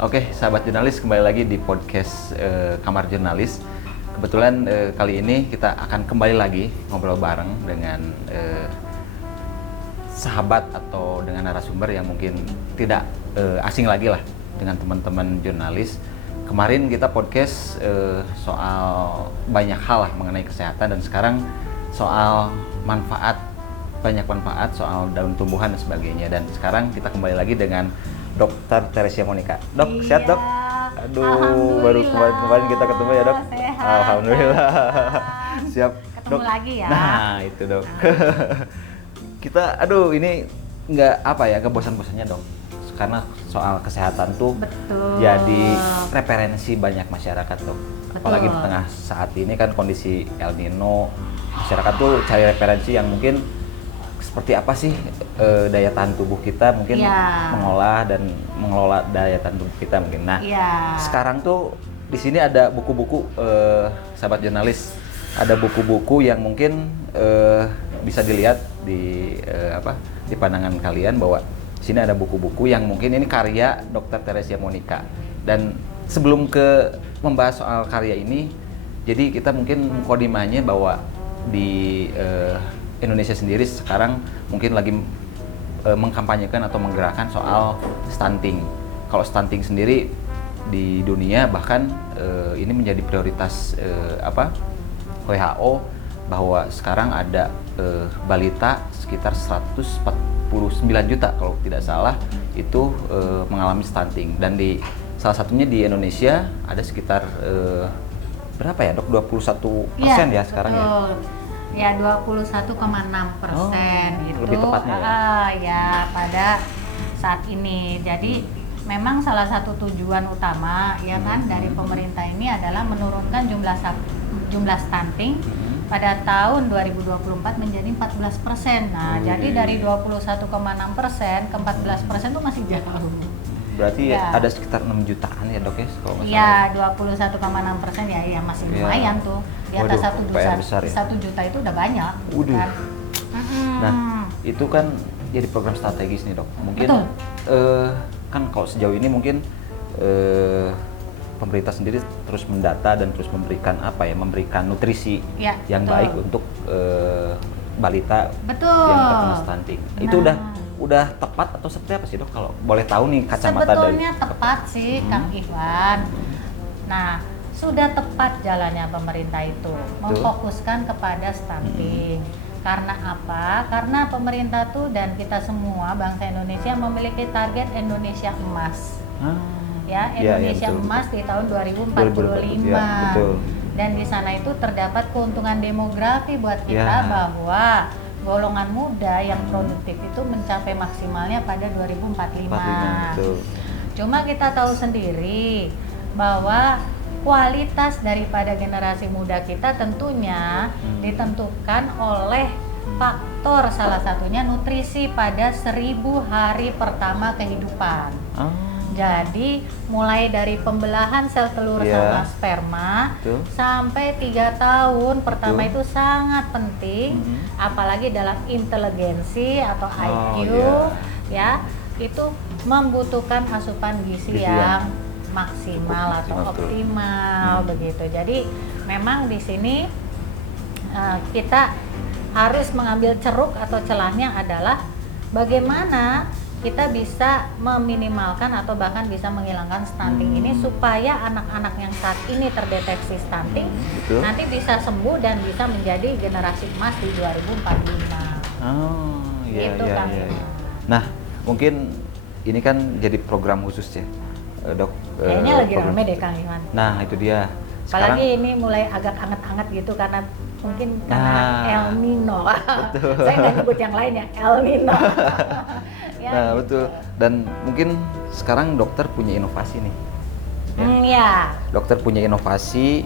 Oke, sahabat jurnalis, kembali lagi di podcast Kamar Jurnalis. Kebetulan kali ini kita akan kembali lagi ngobrol bareng dengan sahabat atau dengan narasumber yang mungkin tidak asing lagi lah dengan teman-teman jurnalis. Kemarin kita podcast soal banyak hal lah mengenai kesehatan, dan sekarang soal banyak manfaat soal daun tumbuhan dan sebagainya. Dan sekarang kita kembali lagi dengan Dokter Teresia Monica. Dok, sehat dok? Aduh, baru kemarin kita ketemu ya dok? Sehat. Alhamdulillah. Siap. Ketemu dok. lagi ya. Nah, itu dok. Kita, ini nggak bosan-bosannya dok. Karena soal kesehatan tuh Betul. jadi referensi banyak masyarakat dok. Betul. Apalagi di tengah saat ini kan kondisi El Nino, masyarakat tuh cari referensi yang mungkin seperti apa sih daya tahan tubuh kita, mungkin mengolah dan mengelola daya tahan tubuh kita mungkin. Nah, sekarang tuh di sini ada buku-buku, sahabat jurnalis, ada buku-buku yang mungkin bisa dilihat di di pandangan kalian bahwa di sini ada buku-buku yang mungkin ini karya Dokter Teresia Monica. Dan sebelum ke membahas soal karya ini, jadi kita mungkin mukadimahnya bahwa di Indonesia sendiri sekarang mungkin lagi mengkampanyekan atau menggerakkan soal stunting. Kalau stunting sendiri di dunia bahkan ini menjadi prioritas WHO, bahwa sekarang ada balita sekitar 149 juta kalau tidak salah itu mengalami stunting, dan di salah satunya di Indonesia ada sekitar berapa ya dok? 21% ya sekarang ya? Ya 21,6% gitu. Lebih tepatnya ya pada saat ini. Jadi memang salah satu tujuan utama ya kan dari pemerintah ini adalah menurunkan jumlah stunting pada tahun 2024 menjadi 14%. Nah, jadi dari 21,6% ke 14% itu masih jauh. Berarti ada sekitar 6 jutaan ya dok ya kalau nggak salah. Iya, 21,6% ya masih lumayan tuh. Di atas 1 juta itu udah banyak. Kan? Nah, itu kan jadi program strategis nih dok. Mungkin kan kalau sejauh ini mungkin pemerintah sendiri terus mendata dan terus memberikan nutrisi yang baik untuk balita yang terkena stunting. Itu udah tepat atau seperti apa sih dok, kalau boleh tahu nih kacamata dari? Sebetulnya tepat sih Kang Iwan. Nah, sudah tepat jalannya pemerintah itu memfokuskan kepada stunting. Karena apa? Karena pemerintah tuh dan kita semua bangsa Indonesia memiliki target Indonesia emas. Indonesia emas di tahun 2045. Dan di sana itu terdapat keuntungan demografi buat kita bahwa golongan muda yang produktif itu mencapai maksimalnya pada 2045. Cuma kita tahu sendiri bahwa kualitas daripada generasi muda kita tentunya ditentukan oleh faktor salah satunya nutrisi pada 1000 hari pertama kehidupan. Jadi mulai dari pembelahan sel telur sama sperma sampai 3 tahun pertama itu sangat penting, apalagi dalam inteligensi atau IQ itu membutuhkan asupan gizi yang maksimal atau optimal begitu. Jadi memang di sini kita harus mengambil ceruk atau celahnya adalah bagaimana kita bisa meminimalkan atau bahkan bisa menghilangkan stunting ini supaya anak-anak yang saat ini terdeteksi stunting nanti bisa sembuh dan bisa menjadi generasi emas di 2045. Gitu kan. Nah, mungkin ini kan jadi program khusus ya, dok. Kayaknya lagi rame deh Kang Iwan. Nah, itu dia. Apalagi ini mulai agak anget-anget gitu karena mungkin karena El Nino. Saya nggak nyebut yang lain ya, El Nino. Betul. Dan mungkin sekarang dokter punya inovasi nih. Dokter punya inovasi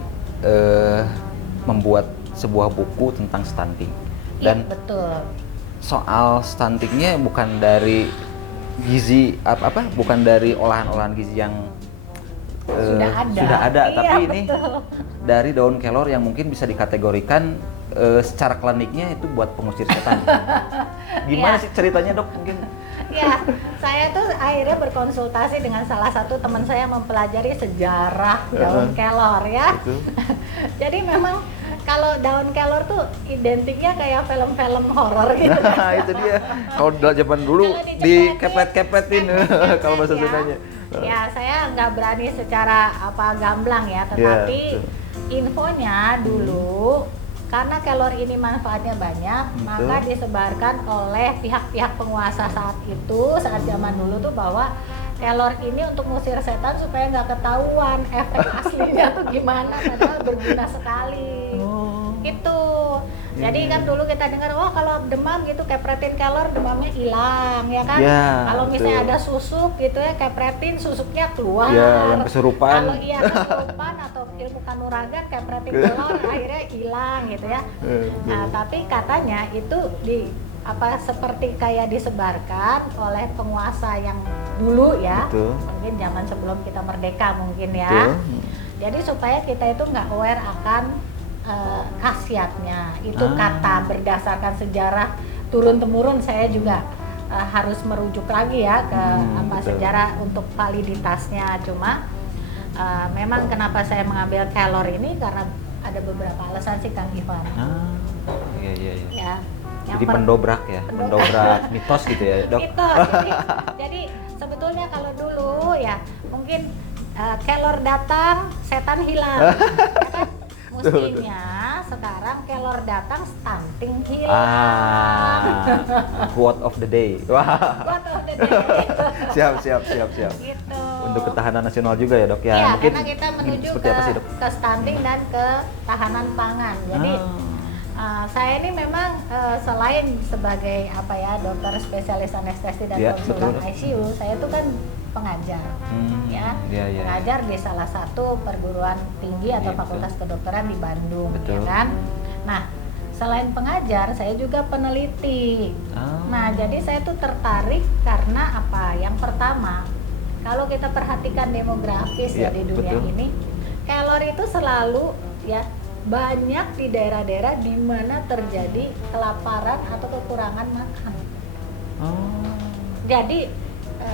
membuat sebuah buku tentang stunting. Dan soal stuntingnya bukan dari gizi bukan dari olahan-olahan gizi yang sudah ada, tapi ini dari daun kelor yang mungkin bisa dikategorikan secara kliniknya itu buat pengusir setan. Gimana sih ceritanya dok mungkin? Ya, saya tuh akhirnya berkonsultasi dengan salah satu teman saya yang mempelajari sejarah daun kelor ya. Jadi memang kalau daun kelor tuh identiknya kayak film-film horor gitu. Itu dia. Kalau zaman dulu dikeplet-kepletin kalau bahasa Sundanya. Ya, saya nggak berani secara gamblang ya, tetapi infonya dulu karena kelor ini manfaatnya banyak, maka disebarkan oleh pihak-pihak penguasa saat zaman dulu tuh bahwa kelor ini untuk ngusir setan supaya nggak ketahuan efek aslinya tuh gimana, padahal berguna sekali. Gitu. Jadi kan dulu kita dengar, kalau demam gitu kepretin kelor demamnya hilang ya kan. Kalau misalnya ada susuk gitu ya kepretin susuknya keluar. Yang kesurupan. Kalau kesurupan atau ilmu kanuragan kepretin kelor akhirnya hilang gitu ya. Nah, tapi katanya itu seperti kayak disebarkan oleh penguasa yang dulu ya. Mungkin zaman sebelum kita merdeka mungkin ya. Jadi supaya kita itu nggak aware akan khasiatnya itu kata berdasarkan sejarah turun temurun. Saya juga harus merujuk lagi ya ke sejarah untuk validitasnya. Cuma memang kenapa saya mengambil kelor ini karena ada beberapa alasan sih Kang Ivan. Iya. Ya, jadi pendobrak mitos gitu ya dok. Mitos. Jadi sebetulnya kalau dulu ya mungkin kelor datang setan hilang. Ya kan? Mestinya sekarang kelor datang stunting hilang. Quote of the day. Quote of the day. Siap. Gitu. Untuk ketahanan nasional juga ya dok ya. Iya, mungkin karena kita menuju ke stunting dan ketahanan pangan. Jadi saya ini memang selain sebagai dokter spesialis anestesi dan konsultan ICU, saya itu kan pengajar, pengajar di salah satu perguruan tinggi atau fakultas kedokteran di Bandung, ya kan. Nah, selain pengajar, saya juga peneliti. Nah, jadi saya tuh tertarik karena apa? Yang pertama, kalau kita perhatikan demografis di dunia ini, kelor itu selalu banyak di daerah-daerah di mana terjadi kelaparan atau kekurangan makan. Jadi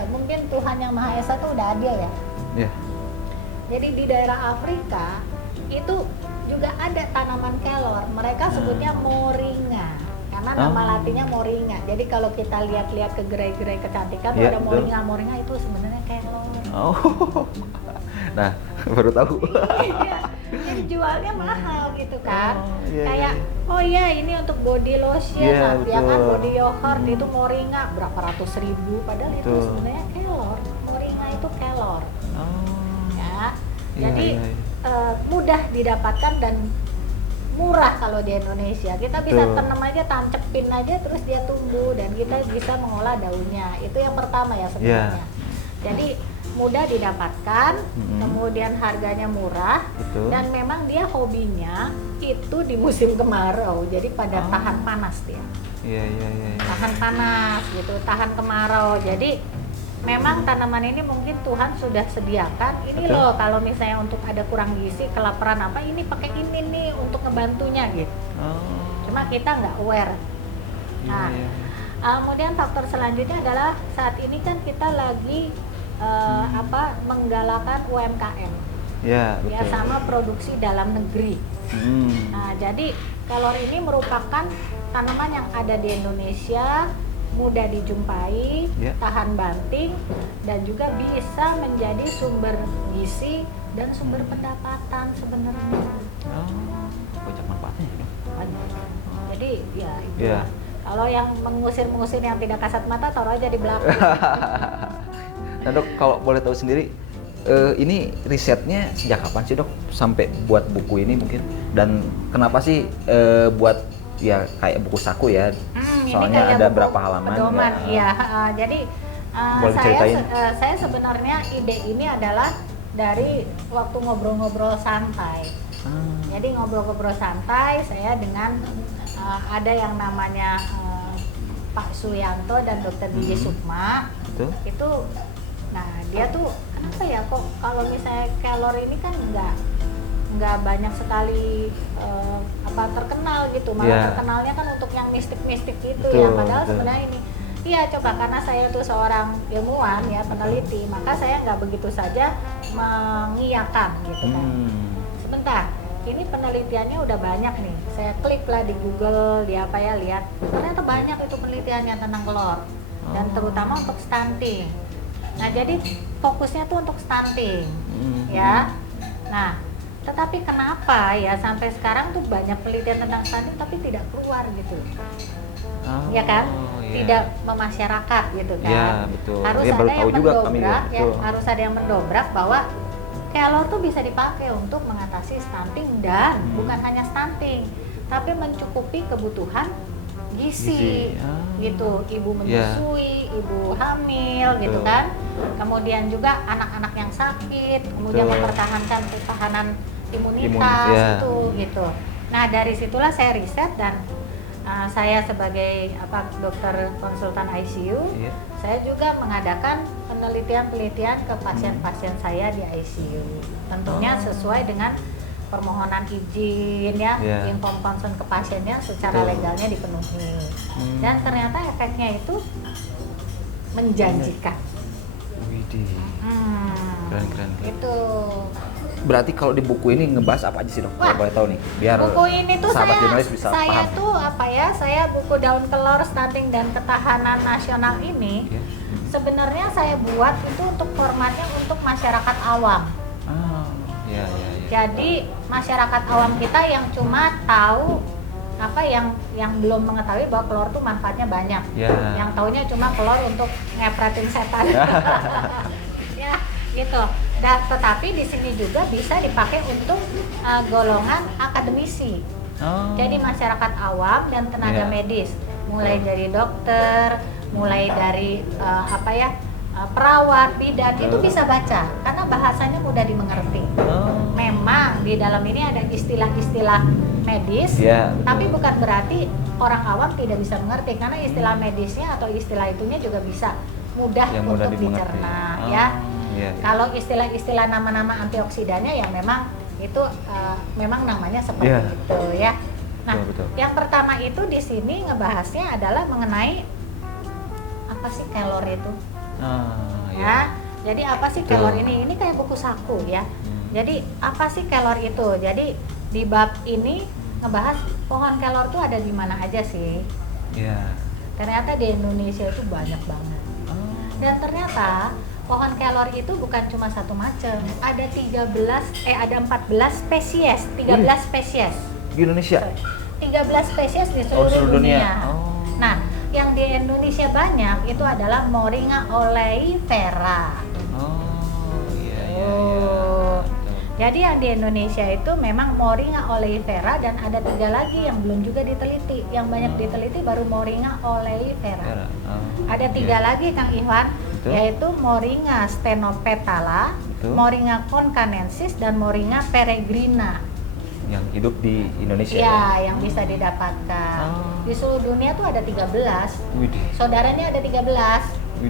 mungkin Tuhan Yang Maha Esa itu udah adil ya. Jadi di daerah Afrika itu juga ada tanaman kelor. Mereka sebutnya moringa karena nama latinnya moringa. Jadi kalau kita lihat-lihat ke gerai-gerai kecantikan tuh ada moringa itu sebenarnya kelor. Nah, baru tahu. Jadi jualnya mahal gitu kan. Ini untuk body lotion, ya kan, body yogurt itu moringa berapa ratus ribu, padahal itu sebenarnya kelor. Moringa itu kelor. Jadi mudah didapatkan dan murah kalau di Indonesia. Kita bisa tanam aja, tancepin aja terus dia tumbuh dan kita bisa mengolah daunnya. Itu yang pertama ya sebenarnya. Jadi mudah didapatkan, kemudian harganya murah, dan memang dia hobinya itu di musim kemarau, jadi pada tahan panas dia. Tahan panas gitu, tahan kemarau. Jadi memang tanaman ini mungkin Tuhan sudah sediakan. Ini loh kalau misalnya untuk ada kurang gizi, kelaparan apa, ini pakai ini nih untuk ngebantunya gitu. Cuma kita nggak aware. Nah, kemudian faktor selanjutnya adalah saat ini kan kita lagi menggalakkan UMKM, sama produksi dalam negeri. Nah, jadi kelor ini merupakan tanaman yang ada di Indonesia, mudah dijumpai, tahan banting, dan juga bisa menjadi sumber gizi dan sumber pendapatan sebenarnya. Banyak manfaatnya ya. Jadi itu. Kalau yang mengusir yang tidak kasat mata taruh aja di belakang. Nah dok, kalau boleh tahu sendiri, ini risetnya sejak kapan sih dok sampai buat buku ini mungkin? Dan kenapa sih buat kayak buku saku ya? Soalnya ada berapa halaman? Pedoman, jadi saya sebenarnya ide ini adalah dari waktu ngobrol-ngobrol santai. Jadi ngobrol-ngobrol santai saya dengan ada yang namanya Pak Suyanto dan Dr. Didi Sukma. Itu, nah dia tuh kenapa ya kok kalau misalnya kelor ini kan nggak nggak banyak sekali terkenal gitu, malah terkenalnya kan untuk yang mistik-mistik gitu. Betul, ya padahal sebenarnya ini iya, coba karena saya tuh seorang ilmuwan ya, peneliti, maka saya nggak begitu saja mengiyakan gitu kan. Sebentar, ini penelitiannya udah banyak nih, saya klik lah di Google, di apa ya, lihat ternyata banyak itu penelitiannya tentang kelor dan terutama untuk stunting. Nah jadi fokusnya tuh untuk stunting ya. Nah tetapi kenapa ya sampai sekarang tuh banyak penelitian tentang stunting tapi tidak keluar gitu, ya kan? Tidak memasyarakat gitu kan? Ya, betul. Harus ya, ada yang mendobrak ya, harus ada yang mendobrak bahwa kelor tuh bisa dipakai untuk mengatasi stunting dan bukan hanya stunting, tapi mencukupi kebutuhan gizi. Gitu, ibu menyusui, ibu hamil gitu kan, kemudian juga anak-anak yang sakit, kemudian mempertahankan ketahanan imunitas itu gitu. Nah dari situlah saya riset dan saya sebagai dokter konsultan ICU, saya juga mengadakan penelitian-penelitian ke pasien-pasien saya di ICU, tentunya sesuai dengan permohonan izin ya, inform consent ke pasiennya secara legalnya dipenuhi. Dan ternyata efeknya itu menjanjikan. Widih. Keren. Itu. Berarti kalau di buku ini ngebahas apa aja sih dok? Kalau boleh tahu nih, biar buku ini tuh sahabat jurnalis bisa paham. Saya buku Daun Kelor, Stunting dan Ketahanan Nasional ini sebenarnya saya buat itu untuk formatnya untuk masyarakat awam. Iya. Jadi masyarakat awam kita yang cuma tahu yang belum mengetahui bahwa kelor tuh manfaatnya banyak. Yang taunya cuma kelor untuk ngepretin setan. Ya, gitu. Dan tetapi di sini juga bisa dipakai untuk golongan akademisi. Jadi masyarakat awam dan tenaga medis, mulai dari dokter, mulai dari perawat, bidan itu bisa baca karena bahasanya mudah dimengerti. Memang di dalam ini ada istilah-istilah medis, tapi bukan berarti orang awam tidak bisa mengerti karena istilah medisnya atau istilah itunya juga bisa mudah untuk dicerna ya. Kalau istilah-istilah nama-nama antioksidannya ya memang itu memang namanya seperti itu ya. Nah, yang pertama itu di sini ngebahasnya adalah mengenai apa sih kelor itu. Ya, jadi apa sih kelor ini? Ini kayak buku saku ya. Jadi apa sih kelor itu? Jadi di bab ini ngebahas pohon kelor tuh ada di mana aja sih? Ternyata di Indonesia itu banyak banget. Dan ternyata pohon kelor itu bukan cuma satu macam. Ada 14 spesies, 13 spesies. Di Indonesia? 13 spesies di seluruh dunia. Nah, yang di Indonesia banyak itu adalah Moringa oleifera. Jadi yang di Indonesia itu memang Moringa oleifera dan ada 3 lagi yang belum juga diteliti. Yang banyak diteliti baru Moringa oleifera. Ada 3 lagi Kang Iwan, yaitu Moringa stenopetala, Moringa concanensis dan Moringa peregrina. Yang hidup di Indonesia yang bisa didapatkan. Di seluruh dunia tuh ada 13. Saudaranya ada 13.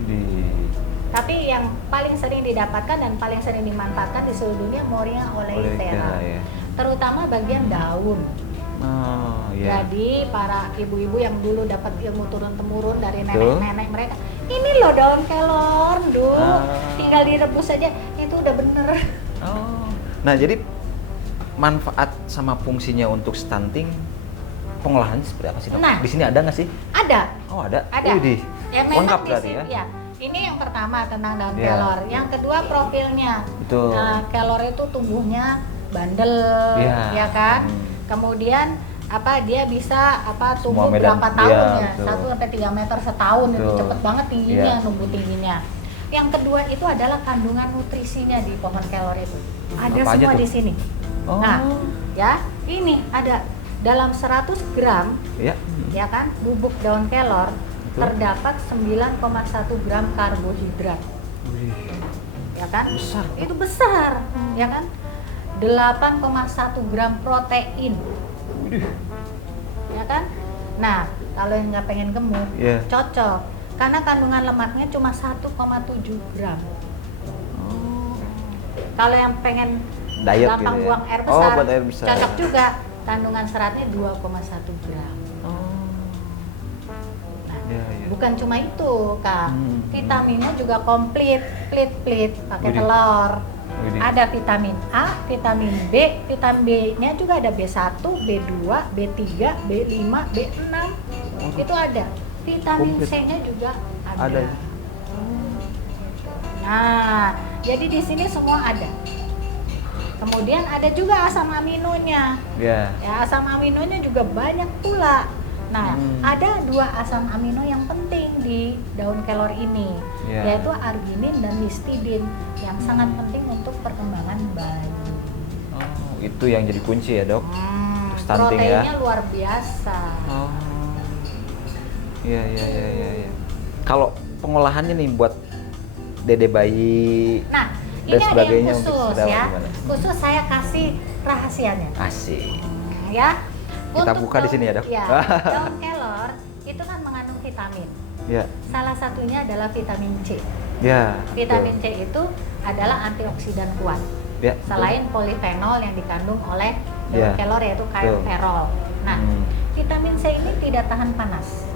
Tapi yang paling sering didapatkan dan paling sering dimanfaatkan di seluruh dunia Moringa oleifera. Terutama bagian daun. Jadi para ibu-ibu yang dulu dapat ilmu turun-temurun dari nenek-nenek mereka, ini loh daun kelor, tinggal direbus saja itu udah bener. Nah, jadi manfaat sama fungsinya untuk stunting, pengolahannya seperti apa sih dok? Di sini ada nggak sih? Ada. Oh ada. Ya memang lengkap di sini ya. Ini yang pertama tentang daun kelor. Yang kedua profilnya. Nah, kelor itu tumbuhnya bandel, ya kan? Kemudian dia bisa tumbuh berapa tahun ya? 1-3 meter setahun. Itu cepet banget tingginya, numbuh tingginya. Yang kedua itu adalah kandungan nutrisinya di pohon kelor itu. Ada semua di sini. Nah, ya ini ada dalam 100 gram, ya kan, bubuk daun kelor terdapat 9,1 gram karbohidrat. Ya kan? Besar. Itu besar, ya kan? 8,1 gram protein. Ya kan? Nah, kalau yang nggak pengen gemuk, cocok. Karena kandungan lemaknya cuma 1,7 gram. Kalau yang pengen diet gampang gitu ya? buang air besar. Buat air besar. Cocok juga. Kandungan seratnya 2,1 gram. Bukan cuma itu, Kak. Vitaminnya juga komplit, plit pakai telur. Ada vitamin A, vitamin B, vitamin B-nya juga ada B1, B2, B3, B5, B6. Itu ada. Vitamin C-nya juga ada. Nah, jadi di sini semua ada. Kemudian ada juga asam aminonya. Ya, asam aminonya juga banyak pula. Nah, ada 2 asam amino yang penting di daun kelor ini, yaitu arginin dan histidin yang sangat penting untuk perkembangan bayi. Oh, itu yang jadi kunci ya, Dok? Stunting ya? Proteinnya luar biasa. Oh, iya. Kalau pengolahannya nih buat dede bayi ini dan ada yang sebagainya khusus ya. Khusus saya kasih rahasianya. Asik. Ya. Kita buka di sini ya, Dok. Ya, daun kelor itu kan mengandung vitamin. Ya. Salah satunya adalah vitamin C. Ya. Vitamin C itu adalah antioksidan kuat. Ya. Selain polifenol yang dikandung oleh daun kelor yaitu kaempferol. Nah, vitamin C ini tidak tahan panas.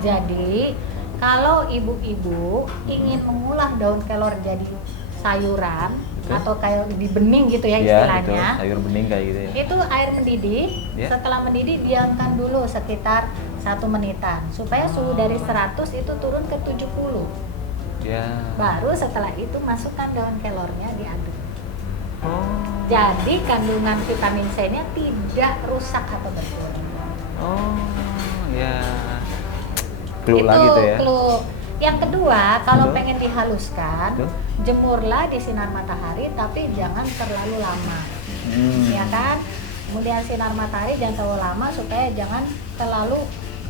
Jadi, kalau ibu-ibu ingin mengolah daun kelor jadi sayuran atau kayak di bening gitu ya istilahnya. Sayur bening kayak gitu ya. Itu air mendidih, setelah mendidih diamkan dulu sekitar 1 menitan supaya suhu dari 100 itu turun ke 70. Baru setelah itu masukkan daun kelornya diaduk. Jadi kandungan vitamin C-nya tidak rusak atau berkurang. Clue lagi tuh ya. Clue. Yang kedua, kalau pengen dihaluskan, jemurlah di sinar matahari tapi jangan terlalu lama. Ya kan? Kemudian sinar matahari jangan terlalu lama supaya jangan terlalu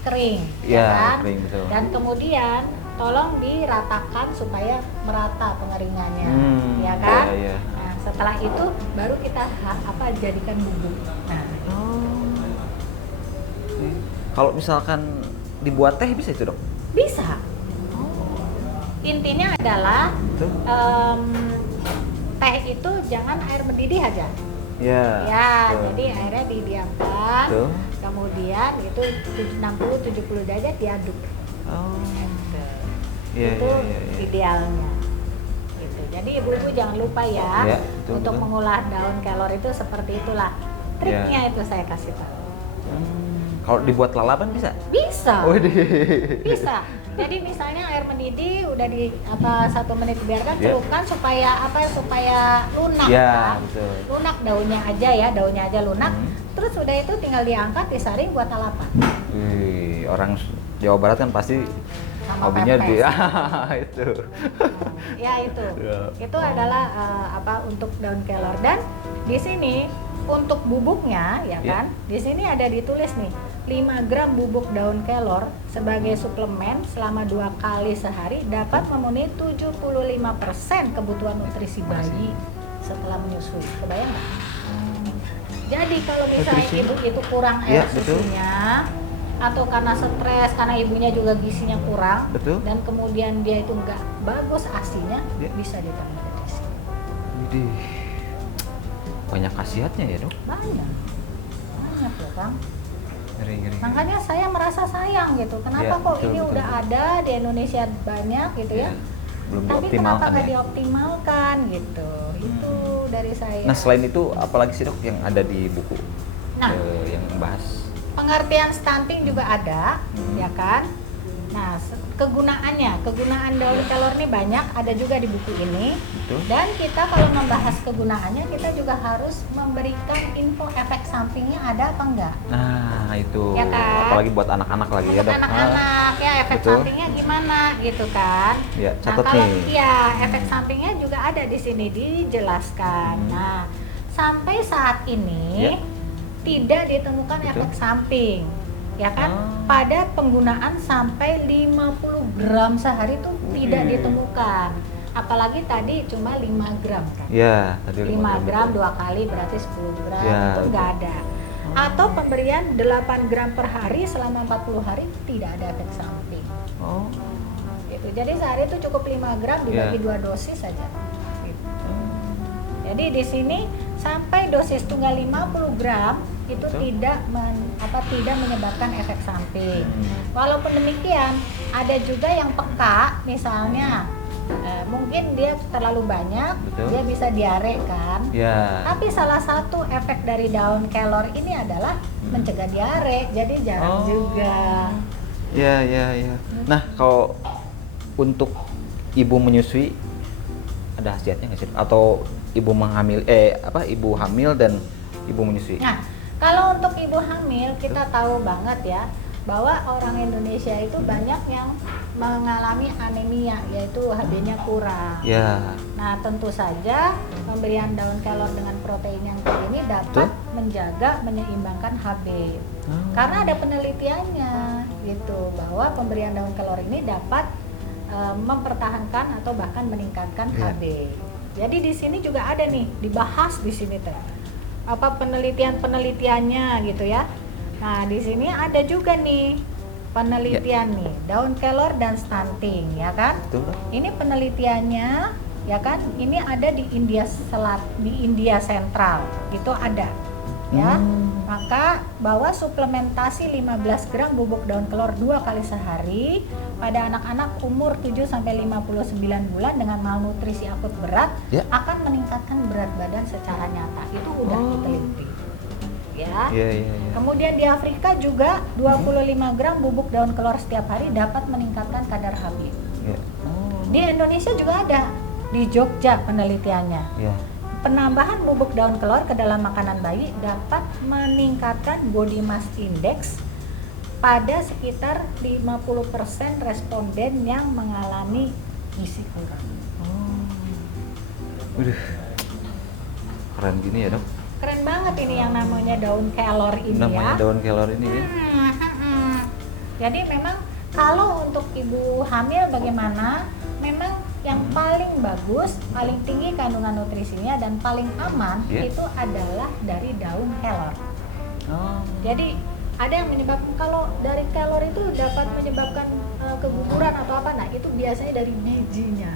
kering, ya kan? Kering, betul. Dan kemudian tolong diratakan supaya merata pengeringannya, ya kan? Nah, setelah itu baru kita jadikan bubuk. Nah, kalau misalkan dibuat teh bisa itu, Dok? Bisa. Intinya adalah teh itu jangan air mendidih aja. Jadi airnya didiamkan. Kemudian itu 60-70 derajat diaduk. Itu idealnya. Gitu. Jadi ibu-ibu jangan lupa ya, untuk mengolah daun kelor itu seperti itulah. Triknya itu saya kasih tahu. Kalau dibuat lalapan bisa? Bisa. Bisa. Jadi misalnya air mendidih udah di 1 menit dibiarkan, celupkan supaya lunak kan. Lunak daunnya aja lunak. Terus udah itu tinggal diangkat, disaring buat lalapan. Orang Jawa Barat kan pasti sama hobinya itu. Itu adalah untuk daun kelor. Dan di sini untuk bubuknya kan, di sini ada ditulis nih 5 gram bubuk daun kelor sebagai suplemen selama 2 kali sehari dapat memenuhi 75% kebutuhan nutrisi bayi setelah menyusui. Kebayang nggak? Jadi kalau misalnya ibu itu kurang air susunya atau karena stres, karena ibunya juga gizinya kurang, dan kemudian dia itu nggak bagus asinya, bisa ditambah dari sini. Banyak khasiatnya ya, Dok? Banyak loh, Kang. Ngeri. Makanya saya merasa sayang gitu. Kenapa ini udah ada di Indonesia banyak gitu ya? Belum tapi dioptimalkan kenapa nggak dioptimalkan gitu? Itu dari saya. Nah, selain itu apalagi sih, Dok, yang ada di buku yang bahas? Pengertian stunting juga ada, ya kan? Nah, kegunaan daun kelor ini banyak, ada juga di buku ini. Dan kita kalau membahas kegunaannya, kita juga harus memberikan info efek sampingnya ada apa enggak. Nah, itu. Ya kan? Apalagi buat anak-anak lagi ya, Dok. Buat anak-anak ya, efek sampingnya gimana gitu kan. Catat kalau nih. Efek sampingnya juga ada di sini dijelaskan. Nah, sampai saat ini tidak ditemukan efek samping. Ya kan, pada penggunaan sampai 50 gram sehari itu tidak ditemukan. Apalagi tadi cuma 5 gram kan. Tadi 5 gram 2 kali berarti 10 gram itu nggak ada. Atau pemberian 8 gram per hari selama 40 hari tidak ada efek samping. Gitu. Jadi sehari itu cukup 5 gram dibagi 2 dosis saja. Gitu. Jadi di sini sampai dosis tunggal 50 gram itu Betul. tidak menyebabkan efek samping. Walaupun demikian, ada juga yang peka, misalnya mungkin dia terlalu banyak, Betul. dia bisa diare kan. Ya. Tapi salah satu efek dari daun kelor ini adalah mencegah diare, jadi jarang juga. Ya, ya, ya. Nah, kalau untuk ibu menyusui ada khasiatnya nggak sih? Atau ibu ibu hamil dan ibu menyusui? Nah, kalau untuk ibu hamil kita tahu banget ya bahwa orang Indonesia itu banyak yang mengalami anemia, yaitu HB-nya kurang. Ya. Nah, tentu saja pemberian daun kelor dengan protein yang tinggi ini dapat menjaga, menyeimbangkan HB. Karena ada penelitiannya gitu bahwa pemberian daun kelor ini dapat mempertahankan atau bahkan meningkatkan HB. Jadi di sini juga ada nih dibahas di sini teh apa penelitiannya gitu ya. Nah, di sini ada juga nih penelitian nih daun kelor dan stunting ya kan. Betul. Ini penelitiannya ya kan, ini ada di India India Sentral itu ada ya. Maka bahwa suplementasi 15 gram bubuk daun kelor 2 kali sehari pada anak-anak umur 7 sampai 59 bulan dengan malnutrisi akut berat akan meningkatkan berat badan secara nyata. Itu udah diteliti. Ya. Kemudian di Afrika juga 25 gram bubuk daun kelor setiap hari dapat meningkatkan kadar HB. Di Indonesia juga ada, di Jogja penelitiannya. Penambahan bubuk daun kelor ke dalam makanan bayi dapat meningkatkan body mass index pada sekitar 50% responden yang mengalami gizi kurang. Keren gini ya, Dok. Keren banget ini yang namanya daun kelor ini namanya daun kelor ini ya. Jadi memang kalau untuk ibu hamil bagaimana? Memang yang paling bagus, paling tinggi kandungan nutrisinya dan paling aman itu adalah dari daun kelor. Jadi ada yang menyebabkan, kalau dari kelor itu dapat menyebabkan keguguran atau apa, nah itu biasanya dari bijinya.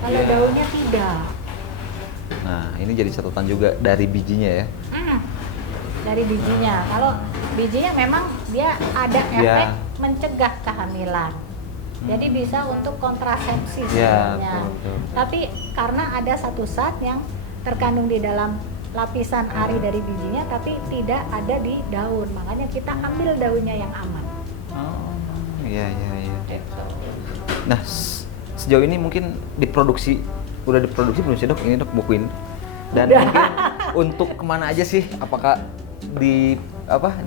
Kalau daunnya tidak. Nah, ini jadi catatan juga dari bijinya ya. Dari bijinya. Kalau bijinya memang dia ada efek mencegah kehamilan. Jadi bisa untuk kontrasepsi sebenarnya. Tapi karena ada satu zat yang terkandung di dalam lapisan ari dari bijinya tapi tidak ada di daun, makanya kita ambil daunnya yang aman. Iya. Nah, sejauh ini mungkin udah diproduksi belum sih, Dok? Ini, Dok, buku ini. Dan mungkin untuk kemana aja sih? Apakah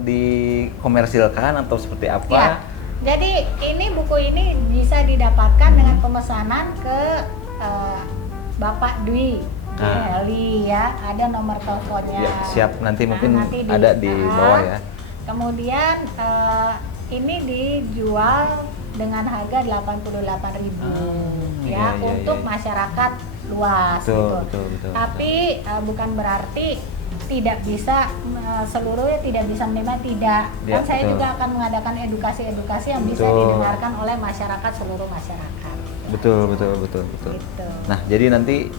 dikomersilkan atau seperti apa? Ya, jadi buku ini bisa didapatkan dengan pemesanan ke Bapak Dwi Heli ya, ada nomor teleponnya. Ya, siap, nanti mungkin ada di bawah ya. Kemudian ini dijual dengan harga 88.000 untuk masyarakat luas betul. Tapi bukan berarti tidak bisa seluruhnya tidak bisa menerima, tidak. Kan saya juga akan mengadakan edukasi yang bisa didengarkan oleh masyarakat, seluruh masyarakat. Betul. Gitu. Nah, jadi nanti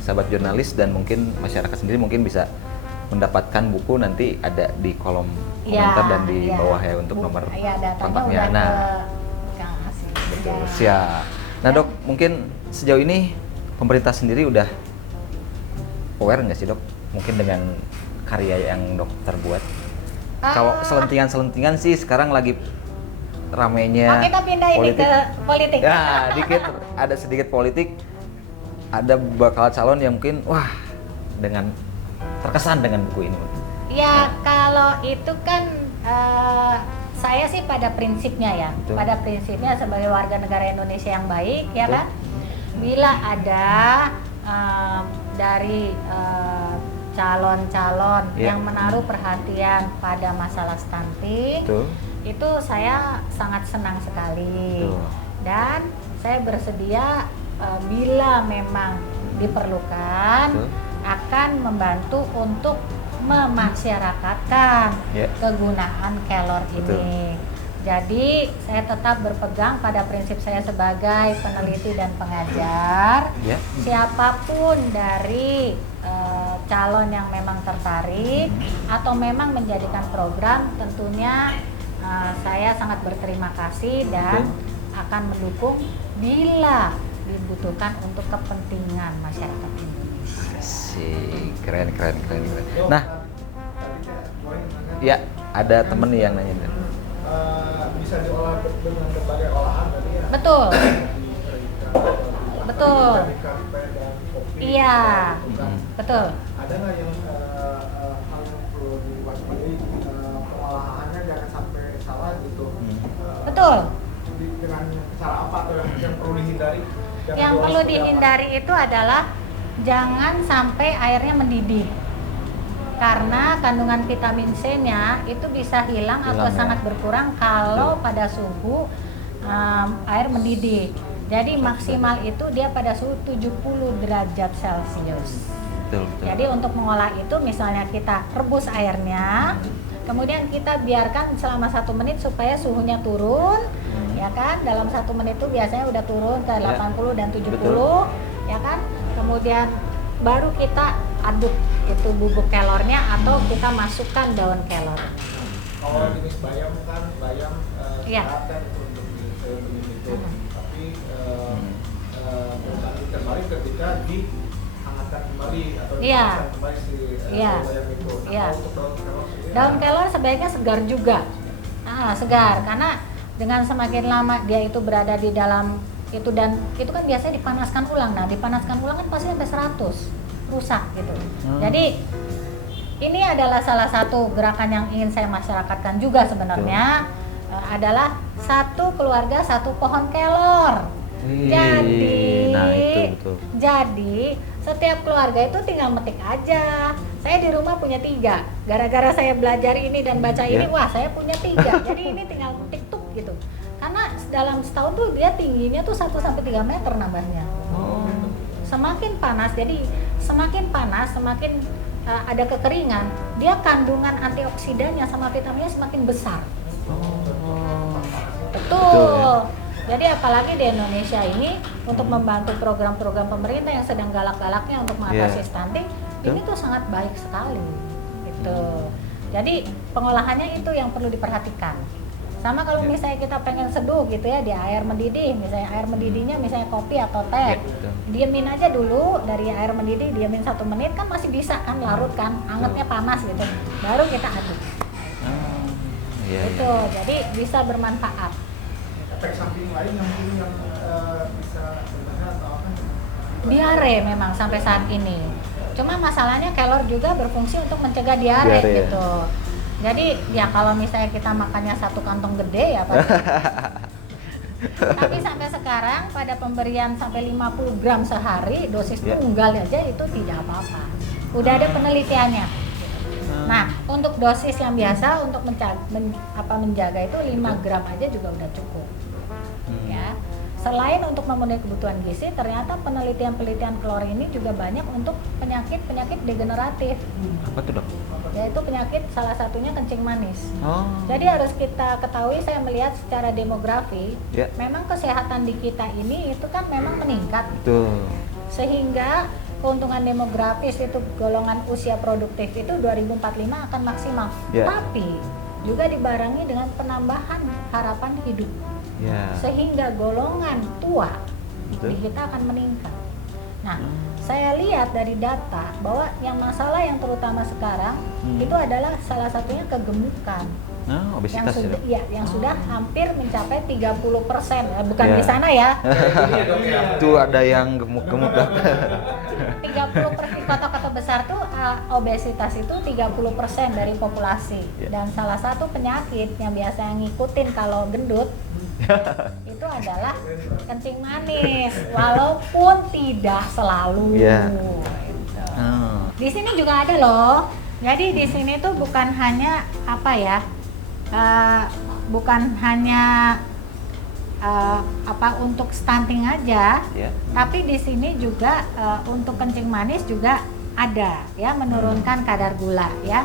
sahabat jurnalis dan mungkin masyarakat sendiri mungkin bisa mendapatkan buku, nanti ada di kolom komentar dan di bawah ya untuk nomor kontaknya. Betul. Siap. Nah, Dok, mungkin sejauh ini pemerintah sendiri udah aware nggak sih, Dok? Mungkin dengan karya yang dokter buat. Kalau selentingan sih sekarang lagi ramenya. Kita pindah ini ke politik. Ya, ada sedikit politik. Ada bakal calon yang mungkin terkesan dengan buku ini. Ya, kalau itu kan saya sih pada prinsipnya ya. Betul. Pada prinsipnya sebagai warga negara Indonesia yang baik, ya kan. Bila ada dari calon-calon yang menaruh perhatian pada masalah stunting, itu saya sangat senang sekali. Dan saya bersedia bila memang diperlukan akan membantu untuk memasyarakatkan kegunaan kelor ini. Jadi saya tetap berpegang pada prinsip saya sebagai peneliti dan pengajar. Siapapun dari calon yang memang tertarik atau memang menjadikan program, tentunya saya sangat berterima kasih dan akan mendukung bila dibutuhkan untuk kepentingan masyarakat Indonesia. Asik, keren. Nah, ya ada temen nih yang nanya. Bisa diolah dengan berbagai olahan tadi ya? Betul. Betul. Iya, betul. Ada nggak yang hal yang perlu diwaspadai, pengolahannya jangan sampai salah gitu? Betul. Dengan cara apa atau yang perlu dihindari? Yang perlu dihindari itu adalah jangan sampai airnya mendidih. Karena kandungan vitamin C-nya itu bisa hilang atau sangat berkurang kalau pada suhu air mendidih. Jadi maksimal itu dia pada suhu 70 derajat Celcius. Betul. Jadi untuk mengolah itu misalnya kita rebus airnya, kemudian kita biarkan selama 1 menit supaya suhunya turun, ya kan? Dalam 1 menit itu biasanya udah turun ke 80 dan 70, ya kan? Kemudian baru kita aduk itu bubuk kelornya atau kita masukkan daun kelor. Kalau jenis bayam kan sehat kan untuk itu, tapi terbalik ketika dihangatkan kembali atau dihangatkan kembali si bayam itu. Untuk daun kelor sendiri, daun kelor sebaiknya segar juga. Segar karena dengan semakin lama dia itu berada di dalam itu, dan itu kan biasanya dipanaskan ulang. Nah, dipanaskan ulang kan pasti sampai 100 rusak gitu. Jadi ini adalah salah satu gerakan yang ingin saya masyarakatkan juga sebenarnya, adalah satu keluarga satu pohon kelor. Jadi setiap keluarga itu tinggal metik aja. Saya di rumah punya 3. Gara-gara saya belajar ini dan baca ini, wah saya punya 3. Jadi ini tinggal metik tuh gitu. Karena dalam setahun tuh dia tingginya tuh 1-3 meter nambahnya. Semakin panas, jadi semakin panas, semakin ada kekeringan, dia kandungan antioksidannya sama vitaminnya semakin besar. Betul. Jadi apalagi di Indonesia ini untuk membantu program-program pemerintah yang sedang galak-galaknya untuk mengatasi stunting, ini tuh sangat baik sekali. Gitu. Jadi pengolahannya itu yang perlu diperhatikan. Sama kalau misalnya kita pengen seduh gitu ya di air mendidih, misalnya air mendidihnya misalnya kopi atau teh, diemin aja dulu dari air mendidih, diemin 1 menit kan masih bisa kan larut kan, angetnya panas gitu, baru kita aduk. Itu jadi bisa bermanfaat. Efek samping lain yang mungkin yang bisa berbahaya atau apa? Diare memang sampai saat ini. Cuma masalahnya kelor juga berfungsi untuk mencegah diare gitu. Jadi ya kalau misalnya kita makannya 1 kantong gede ya Pak. Tapi sampai sekarang pada pemberian sampai 50 gram sehari dosis tunggal aja itu tidak apa-apa. Udah ada penelitiannya. Nah, untuk dosis yang biasa untuk menjaga itu 5 gram aja juga udah cukup. Ya. Selain untuk memenuhi kebutuhan gizi, ternyata penelitian-penelitian kelor ini juga banyak untuk penyakit-penyakit degeneratif. Apa tuh, Dok? Yaitu penyakit salah satunya kencing manis. Jadi harus kita ketahui, saya melihat secara demografi, memang kesehatan di kita ini itu kan memang meningkat. Sehingga keuntungan demografis itu golongan usia produktif itu 2045 akan maksimal. Tapi juga dibarengi dengan penambahan harapan hidup. Sehingga golongan tua di kita akan meningkat. Nah, saya lihat dari data bahwa yang masalah yang terutama sekarang itu adalah salah satunya kegemukan. Obesitas yang sudah hampir mencapai 30%. Bukan di sana ya. Itu ada yang gemuk-gemuk. 30% kota-kota besar tuh obesitas itu 30% dari populasi. Dan salah satu penyakit yang biasa ngikutin kalau gendut itu adalah kencing manis, walaupun tidak selalu. Di sini juga ada loh. Jadi di sini tuh bukan hanya bukan hanya untuk stunting aja, tapi di sini juga untuk kencing manis juga ada ya, menurunkan kadar gula ya.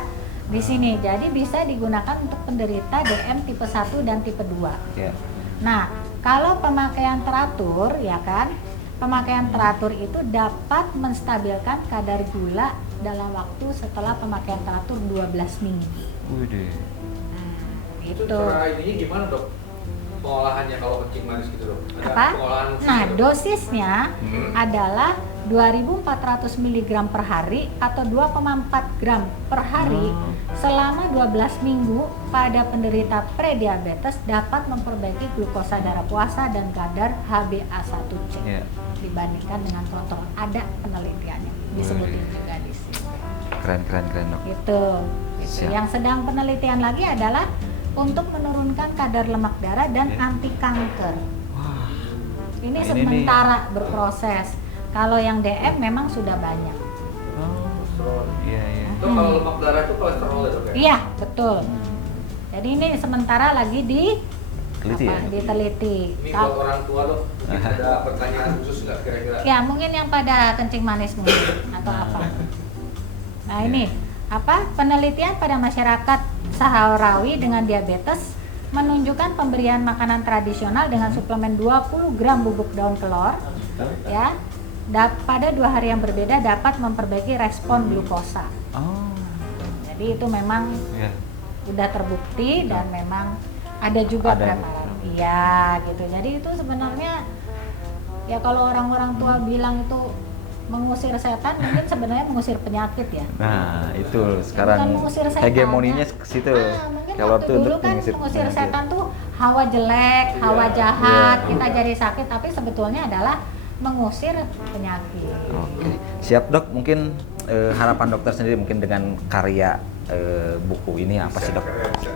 di sini. Jadi bisa digunakan untuk penderita DM tipe 1 dan tipe 2. Yeah. Nah, kalau pemakaian teratur ya kan, pemakaian teratur itu dapat menstabilkan kadar gula dalam waktu setelah pemakaian teratur 12 minggu. Widih. Itu cara ininya gimana, Dok? Pengolahannya kalau kencing manis gitu, Dok? Ada Apa? pengolahan Nah, gitu, Dok? dosisnya adalah 2.400 mg per hari atau 2,4 gram per hari selama 12 minggu pada penderita prediabetes dapat memperbaiki glukosa darah puasa dan kadar HbA1c dibandingkan dengan kontrol. Ada penelitiannya disebutin juga di sini. Keren Dok. Gitu. Yang sedang penelitian lagi adalah untuk menurunkan kadar lemak darah dan anti kanker. Wah. Ini sementara berproses. Kalau yang DM memang sudah banyak. Kolesterol. Iya. Itu kalau lemak darah itu kolesterol ya, Dok? Iya, betul. Jadi ini sementara lagi diteliti. Ini buat orang tua, Dok, ada pertanyaan khusus nggak kira-kira? Ya, mungkin yang pada kencing manis mungkin atau apa. Nah, ini penelitian pada masyarakat Sahrawi dengan diabetes menunjukkan pemberian makanan tradisional dengan suplemen 20 gram bubuk daun kelor ya pada 2 hari yang berbeda dapat memperbaiki respon glukosa. Jadi itu memang udah terbukti dan memang ada juga preparat. Iya gitu. Jadi itu sebenarnya ya kalau orang-orang tua bilang itu mengusir setan, mungkin sebenarnya mengusir penyakit ya. Nah itu sekarang hegemoninya ke situ. Mungkin waktu dulu kan mengusir setan tuh hawa jelek, hawa jahat, kita jadi sakit, tapi sebetulnya adalah mengusir penyakit. Oke, siap Dok. Mungkin harapan dokter sendiri mungkin dengan karya buku ini apa sih, Dok?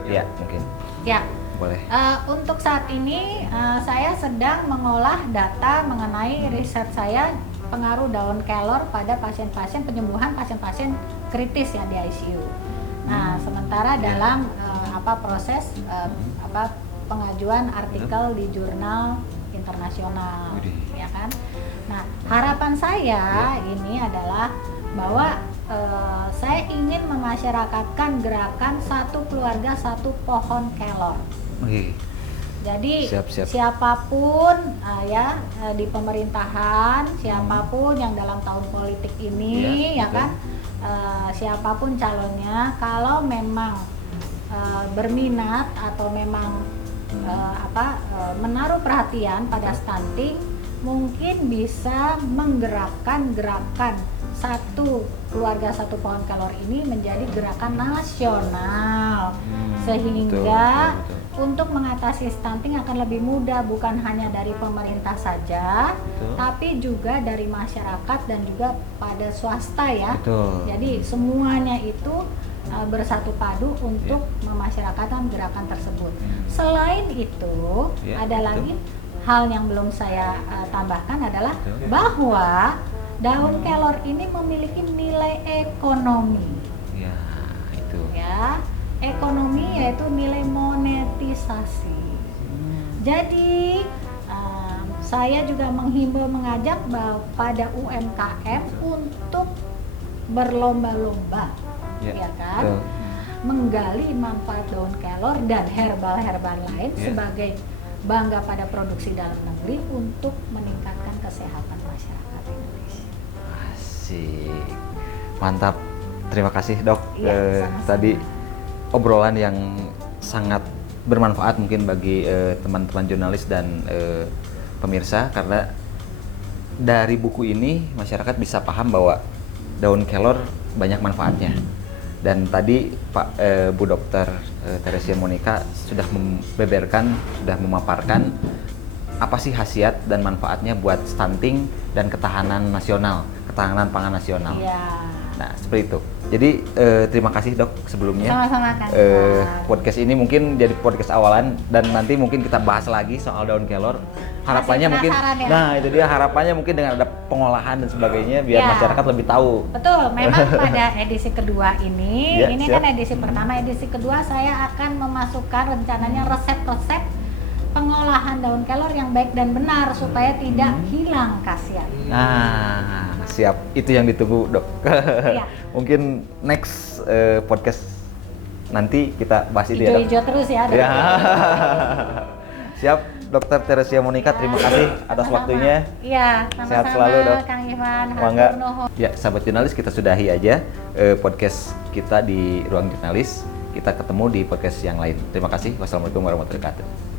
Ya mungkin. Ya. Boleh. Untuk saat ini saya sedang mengolah data mengenai riset saya pengaruh daun kelor pada pasien-pasien penyembuhan pasien-pasien kritis yang di ICU. Nah, sementara dalam proses pengajuan artikel di jurnal internasional, ya kan? Nah, harapan saya ini adalah bahwa saya ingin memasyarakatkan gerakan satu keluarga satu pohon kelor. Jadi siapapun di pemerintahan, siapapun yang dalam tahun politik ini, ya kan, siapapun calonnya, kalau memang berminat atau memang menaruh perhatian pada stunting, mungkin bisa menggerakkan gerakan satu keluarga satu pohon kelor ini menjadi gerakan nasional, sehingga untuk mengatasi stunting akan lebih mudah, bukan hanya dari pemerintah saja, tapi juga dari masyarakat dan juga pada swasta ya. Jadi semuanya itu bersatu padu untuk memasyarakatkan gerakan tersebut. Selain itu, ada lagi hal yang belum saya tambahkan adalah bahwa daun kelor ini memiliki nilai ekonomi. Ekonomi yaitu nilai monetisasi. Jadi saya juga menghimbau, mengajak pada UMKM untuk berlomba-lomba, ya kan, menggali manfaat daun kelor dan herbal-herbal lain sebagai bangga pada produksi dalam negeri untuk meningkatkan kesehatan masyarakat Indonesia. Asik, mantap. Terima kasih Dok. Tadi obrolan yang sangat bermanfaat mungkin bagi teman-teman jurnalis dan pemirsa, karena dari buku ini masyarakat bisa paham bahwa daun kelor banyak manfaatnya. Dan tadi Pak Bu Dokter Teresia Monika sudah membeberkan, sudah memaparkan apa sih khasiat dan manfaatnya buat stunting dan ketahanan nasional, ketahanan pangan nasional. Nah, seperti itu. Jadi terima kasih Dok sebelumnya. Sama-sama kan. Podcast ini mungkin jadi podcast awalan dan nanti mungkin kita bahas lagi soal daun kelor. Harapannya mungkin, itu dia harapannya mungkin dengan ada pengolahan dan sebagainya biar masyarakat lebih tahu. Betul, memang pada edisi kedua ini kan edisi pertama, edisi kedua saya akan memasukkan rencananya resep-resep pengolahan daun kelor yang baik dan benar supaya tidak hilang khasiatnya. Nah, siap. Itu yang ditunggu Dok. Mungkin next podcast nanti kita bahas itu ya, Dok. Hijau-hijau terus ya. Ya. Siap, Dokter Teresia Monika, terima kasih atas waktunya. Iya, sama-sama. Sehat selalu, Dok. Kang Ivan. Mangga. Ya, sahabat jurnalis, kita sudahi aja podcast kita di Ruang Jurnalis. Kita ketemu di podcast yang lain. Terima kasih. Wassalamualaikum warahmatullahi wabarakatuh.